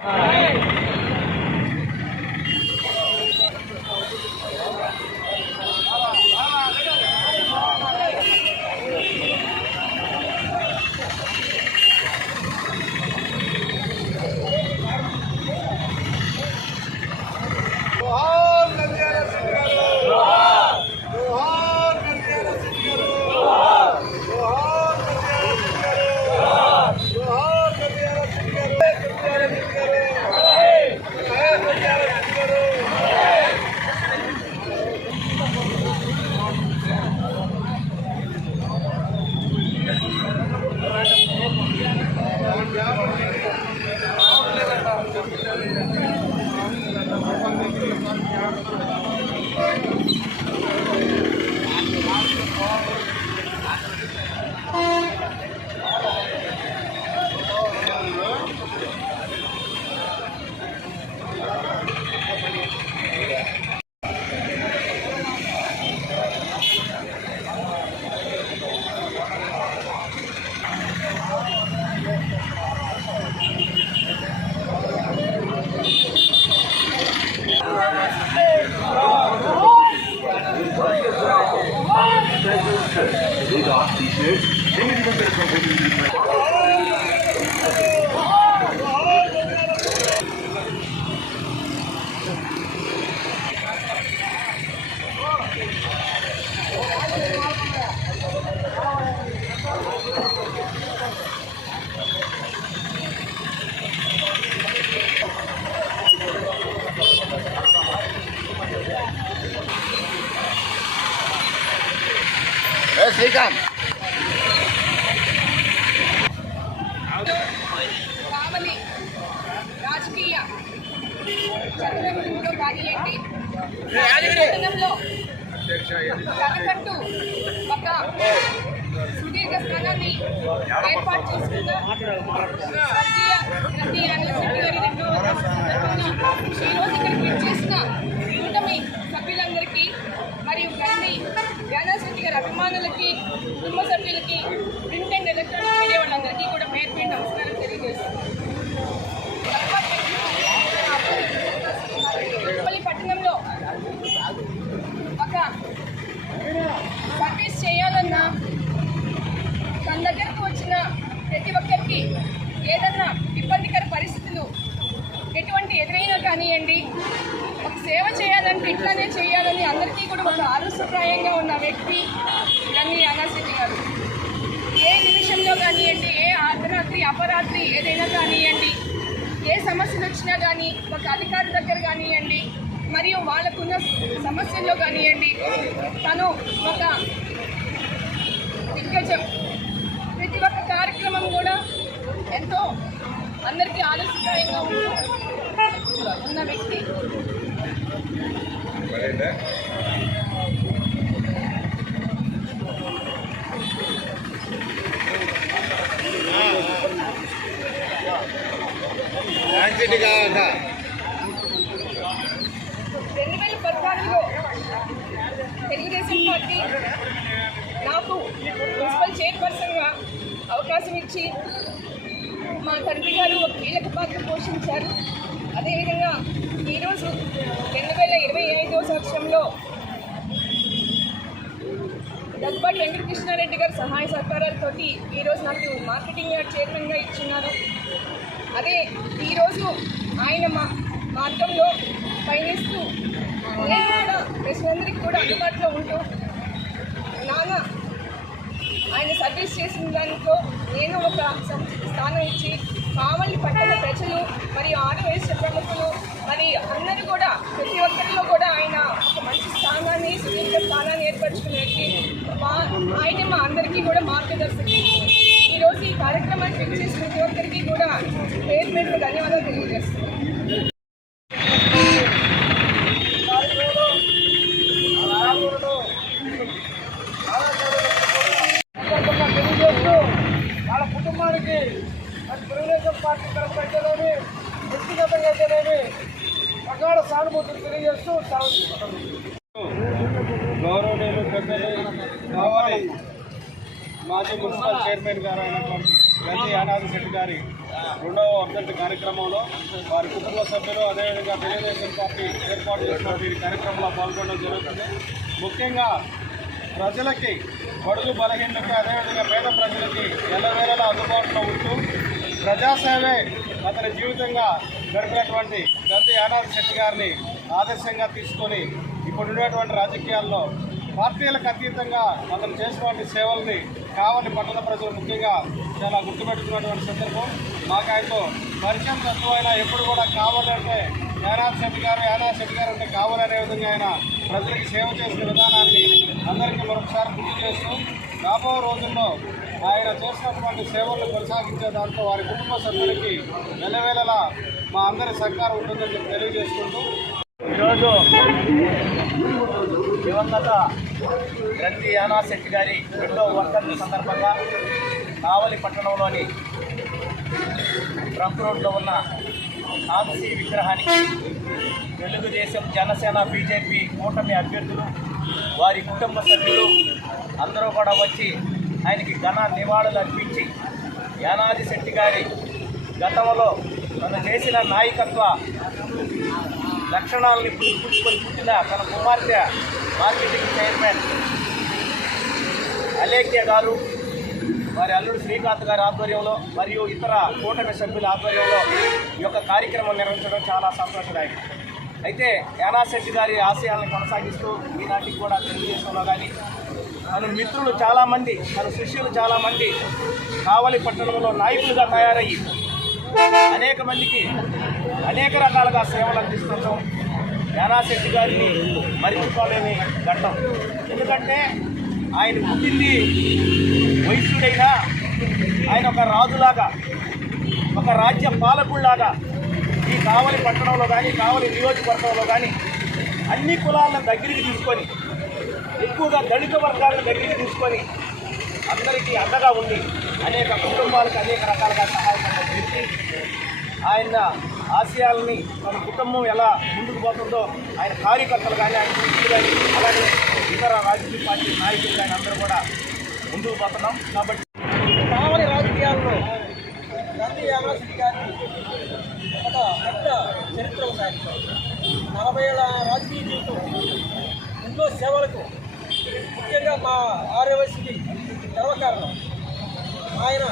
Amém. Srikanth కావలి రాజకీయ చక్రంలో కానివ్వండి పట్టణంలో తనకంటూ ఒక సుదీర్ఘ ఏర్పాటు చేసుకున్న స్వర్గీయ నంది యూనివర్సిటీ గారి రెండవ సందర్భంగా ఈరోజు ఇక్కడికి చేసిన కూటమి సభ్యులందరికీ మరియు గండి యూనివర్సిటీ గారి అభిమానులకి కుటుంబ సభ్యులకి ప్రింట్ అండ్ ఎలక్ట్రానిక్ మీడియా వాళ్ళందరికీ కూడా పేరు పేరు నమస్కారం తెలియజేస్తాను పట్టణంలో ఒక సర్వీస్ చేయాలన్నా తన దగ్గరకు వచ్చిన ప్రతి ఒక్కరికి ఏదన్నా ఇబ్బందికర పరిస్థితులు ఎటువంటి ఎదురైనా కానివ్వండి ఒక సేవ చేయాలంటే ఇట్లానే చేయాలని అందరికీ కూడా ఒక ఆదర్శప్రాయంగా ఉన్న వ్యక్తి గన్ని అనాశెట్టి గారు ఏ నిమిషంలో కానివ్వండి ఏ అర్ధరాత్రి అపరాత్రి ఏదైనా కానివ్వండి ఏ సమస్యలు వచ్చినా కానీ ఒక అధికారి దగ్గర కానివ్వండి మరియు వాళ్ళకున్న సమస్యల్లో కానివ్వండి తను ఒక దిగ్గజం. ప్రతి ఒక్క కార్యక్రమం కూడా ఎంతో అందరికీ ఆదర్శప్రాయంగా ఉంటుంది. ఉన్న వ్యక్తి. రెండు వేల పద్నాలుగులో తెలుగుదేశం పార్టీ నాకు మున్సిపల్ చైర్పర్సన్గా అవకాశం ఇచ్చి మా తండ్రి గారు ఒక కీలక పాత్ర పోషించారు. అదేవిధంగా ఈరోజు రెండు వేల ఇరవై ఐదో సంవత్సరంలో దగ్గుబాటి వెంకటకృష్ణారెడ్డి గారు సహాయ సహకారాలతోటి ఈరోజు నాకు మార్కెటింగ్ చైర్మన్గా ఇచ్చున్నారు అదే ఈరోజు ఆయన మా మార్గంలో పయనిస్తూ నేను కూడా ప్రజలందరికీ కూడా అందుబాటులో ఉంటూ నాన్న ఆయన సర్వీస్ చేసిన దాంట్లో నేను ఒక స్థానం ఇచ్చి కావలి పట్టణ ప్రజలు మరియు ఆదివేశ ప్రముఖులు మరి అందరూ కూడా ప్రతి ఒక్కరిలో కూడా ఆయన ఒక మంచి స్థానాన్ని సుదీర్ఘ స్థానాన్ని ఏర్పరచుకునేకి మా ఆయన మా అందరికీ కూడా మార్గదర్శకం ఈరోజు ఈ కార్యక్రమాన్ని ఫిక్స్ చేసిన ప్రతి ఒక్కరికి కూడా పేరు పేరు ధన్యవాదాలు తెలియజేస్తున్నాను. వాళ్ళ కుటుంబానికి మరి తెలుగుదేశం పార్టీ తరఫున అయితేనేమి వ్యక్తిగతంగా అయితేనేమి ప్రగాఢ సానుభూతిని తెలియజేస్తూ గౌరవనీయులు పెద్దలు కావాలి. మాజీ మున్సిపల్ చైర్మన్ గారు అయినటువంటి గంజీ యానాది శెట్టి గారి రెండవ వర్ధంతి కార్యక్రమంలో వారి కుటుంబ సభ్యులు అదేవిధంగా తెలుగుదేశం పార్టీ ఏర్పాటు చేసినటువంటి కార్యక్రమంలో పాల్గొనడం జరుగుతుంది. ముఖ్యంగా ప్రజలకి బడుగు బలహీనకి అదేవిధంగా పేద ప్రజలకి ఎల్లవేళలా అందుబాటులో ఉంటూ ప్రజాసేవే అతని జీవితంగా గడిపినటువంటి గంతి యానాది శెట్టి గారిని ఆదర్శంగా తీసుకొని ఇప్పుడు ఉండేటువంటి రాజకీయాల్లో పార్టీలకు అతీతంగా అతను చేసినటువంటి సేవల్ని కావలి పట్టణ ప్రజలు ముఖ్యంగా చాలా గుర్తుపెట్టుకున్నటువంటి సందర్భం. మాకు ఆయనతో పరిచయం అయినా ఎప్పుడు కూడా కావాలంటే యానాథ్ శెట్టి గారు యానాథ్ శెట్టి గారు అంటే కావాలనే విధంగా ఆయన ప్రజలకు సేవ చేసిన విధానాన్ని అందరికీ మరొకసారి గుర్తు చేస్తూ రాబోయే రోజుల్లో ఆయన చేసినటువంటి సేవలను కొనసాగించే దాంట్లో వారి కుటుంబ సభ్యులకి నెలవేళలా మా అందరి సహకారం ఉంటుందని తెలియజేసుకుంటూ. ఈరోజు దివంగత గ్రంథి యానా శెట్టి గారి రెండో వర్ధంతి సందర్భంగా కావలి పట్టణంలోని ట్రంప్ రోడ్లో ఉన్న కాంసీ విగ్రహానికి తెలుగుదేశం జనసేన బీజేపీ కూటమి అభ్యర్థులు వారి కుటుంబ సభ్యులు అందరూ కూడా వచ్చి ఆయనకి ఘన నివాళులు అర్పించి యానాది శెట్టి గారి గతంలో తను చేసిన నాయకత్వ లక్షణాలని పుట్టుకొని పుట్టిన తన కుమార్తె మార్కెటింగ్ చైర్మన్ అలేఖ్య గారు వారి అల్లుడు శ్రీకాంత్ గారి ఆధ్వర్యంలో మరియు ఇతర కూటమి సభ్యుల ఆధ్వర్యంలో ఈ యొక్క కార్యక్రమం నిర్వహించడం చాలా సంతోషదాయకం. అయితే యానాశెట్టి గారి ఆశయాలను కొనసాగిస్తూ ఈనాటికి కూడా తెలియజేస్తున్నా కానీ తన మిత్రులు చాలామంది తన శిష్యులు చాలామంది కావలి పట్టణంలో నాయకులుగా తయారయ్యి అనేక మందికి అనేక రకాలుగా సేవలు అందిస్తుంటాం. యానాశెట్టి గారిని మరిచిపోలేని ఘట్టం. ఎందుకంటే ఆయన పుట్టింది వైశ్యుడైనా ఆయన ఒక రాజులాగా ఒక రాజ్య పాలకుల్లాగా ఈ కావలి పట్టణంలో కానీ కావలి నియోజకవర్గంలో కానీ అన్ని కులాలను దగ్గరికి తీసుకొని ఎక్కువగా దళిత వర్గాలను దగ్గరికి తీసుకొని అందరికీ అండగా ఉండి అనేక కుటుంబాలకు అనేక రకాలుగా సహాయపడిన వ్యక్తి ఆయన ఆశయాలని తన కుటుంబం ఎలా ముందుకు పోతుందో ఆయన కార్యకర్తలు కానీ ఆయన శిష్యులు కానీ అలాగే ఇతర రాజకీయ పార్టీ నాయకులు కానీ అందరూ కూడా ముందుకు పోతున్నాం. కాబట్టి కావలి రాజకీయాల్లో గాంధీ యానాసిటీ గారికి ఒక పెద్ద చరిత్ర ఉంది నలభై ఏళ్ళ రాజకీయ జీవితం ఎంతో సేవలకు ముఖ్యంగా మా ఆర్యవైసీకి గర్వకారణం. ఆయన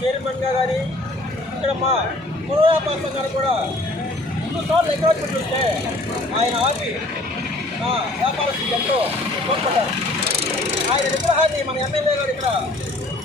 చైర్మన్గా కానీ ఇక్కడ మా పురోపాసం గారు కూడా రెండు సార్లు ఎక్కడ చూస్తే ఆయన ఆపి మా వ్యాపారస్తులు ఎంతో కోల్పడ్డారు ఆయన విగ్రహాన్ని మన ఎమ్మెల్యే గారు ఇక్కడ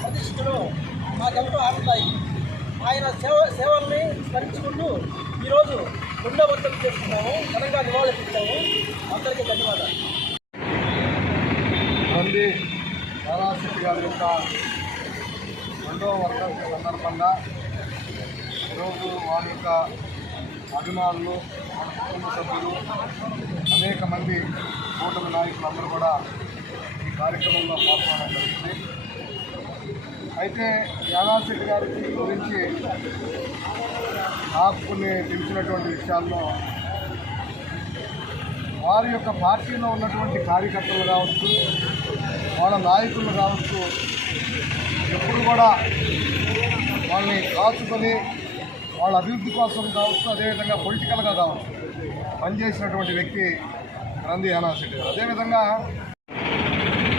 ప్రతిష్ఠించడం మాకెంతో ఆపుతాయి ఆయన సేవ సేవల్ని స్మరించుకుంటూ ఈరోజు రెండో వర్తం చేసుకున్నాము ఘనంగా నివాళులర్పించాము. అందరికీ ధన్యవాదాలు. మంది దాదాశెట్టి గారి యొక్క రెండవ వర్ధంతి సందర్భంగా ఈరోజు వారి యొక్క అభిమానులు మన కుటుంబ సభ్యులు అనేక మంది కూటమి నాయకులందరూ కూడా ఈ కార్యక్రమంలో పాల్గొనడం జరిగింది. అయితే యాదాశెట్టి గారి గురించి నాకు కొన్ని తెలిసినటువంటి విషయాల్లో వారి యొక్క పార్టీలో ఉన్నటువంటి కార్యకర్తలు కావచ్చు వాళ్ళ నాయకులు కావచ్చు ఎప్పుడు కూడా వాళ్ళని కాచుకొని వాళ్ళ అభివృద్ధి కోసం కావచ్చు అదేవిధంగా పొలిటికల్గా కావచ్చు పనిచేసినటువంటి వ్యక్తి గ్రంథి యానాశెట్టి గారు. అదేవిధంగా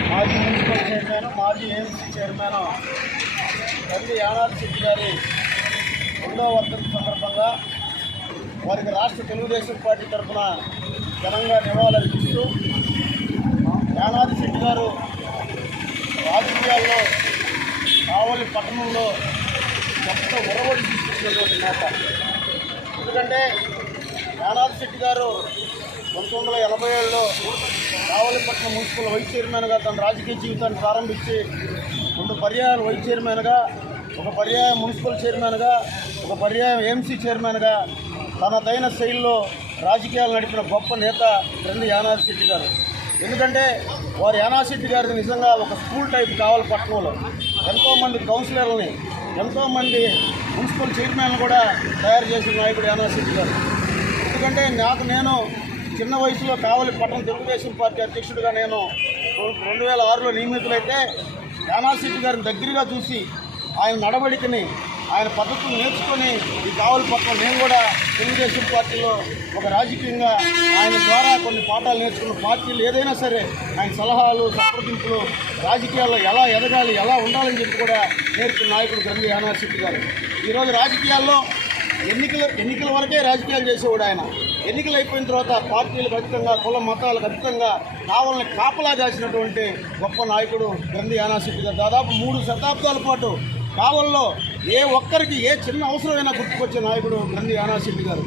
మాజీ మున్సిపల్ చైర్మన్ మాజీ ఏఎంసీ చైర్మన్ తల్లి యానాది గారి రెండవ వర్ధంతి సందర్భంగా వారికి రాష్ట్ర తెలుగుదేశం పార్టీ తరఫున ఘనంగా నివాళులర్పిస్తూ యానాది శెట్టి గారు రాజకీయాల్లో కావలి పట్టణంలో కొత్త ఉరవడి తీసుకొచ్చినటువంటి నేత. ఎందుకంటే యానాథ్ శెట్టి గారు పంతొమ్మిది వందల ఎనభై ఏడులో కావలిపట్నం మున్సిపల్ వైస్ చైర్మన్గా తన రాజకీయ జీవితాన్ని ప్రారంభించి రెండు పర్యాయాలు వైస్ చైర్మన్గా ఒక పర్యాయం మున్సిపల్ చైర్మన్గా ఒక పర్యాయం ఏఎంసీ చైర్మన్గా తనదైన శైలిలో రాజకీయాలు నడిపిన గొప్ప నేత రెండు యానాథ్ శెట్టి గారు. ఎందుకంటే వారు యానాశెట్టి గారిది నిజంగా ఒక స్కూల్ టైప్ కావాలి పట్టణంలో. ఎంతోమంది కౌన్సిలర్లని ఎంతోమంది మున్సిపల్ చైర్మన్లు కూడా తయారు చేసిన నాయకుడు యానాశెట్టి గారు. ఎందుకంటే నాకు నేను చిన్న వయసులో కావలి పట్టణం తెలుగుదేశం పార్టీ అధ్యక్షుడిగా నేను రెండు వేల ఆరులో నియమితులైతే యానాశెట్టి గారిని దగ్గరగా చూసి ఆయన నడవడికని ఆయన పద్ధతులు నేర్చుకొని ఈ కావలి పక్కన నేను కూడా తెలుగుదేశం పార్టీలో ఒక రాజకీయంగా ఆయన ద్వారా కొన్ని పాఠాలు నేర్చుకున్న పార్టీలు ఏదైనా సరే ఆయన సలహాలు సంప్రదింపులు రాజకీయాల్లో ఎలా ఎదగాలి ఎలా ఉండాలని చెప్పి కూడా నేర్చుకున్న నాయకుడు గంగి యూనివర్సిటీ గారు. ఈరోజు రాజకీయాల్లో ఎన్నికల ఎన్నికల వరకే రాజకీయాలు చేసేవాడు ఆయన. ఎన్నికలు అయిపోయిన తర్వాత పార్టీలు ఖచ్చితంగా కుల మతాలు ఖచ్చితంగా కావాలని కాపలా దాచినటువంటి గొప్ప నాయకుడు గ్రంథి యానాశెట్టి గారు. దాదాపు మూడు శతాబ్దాల పాటు కావల్లో ఏ ఒక్కరికి ఏ చిన్న అవసరమైనా గుర్తుకొచ్చే నాయకుడు గ్రంథి యానాశెట్టి గారు.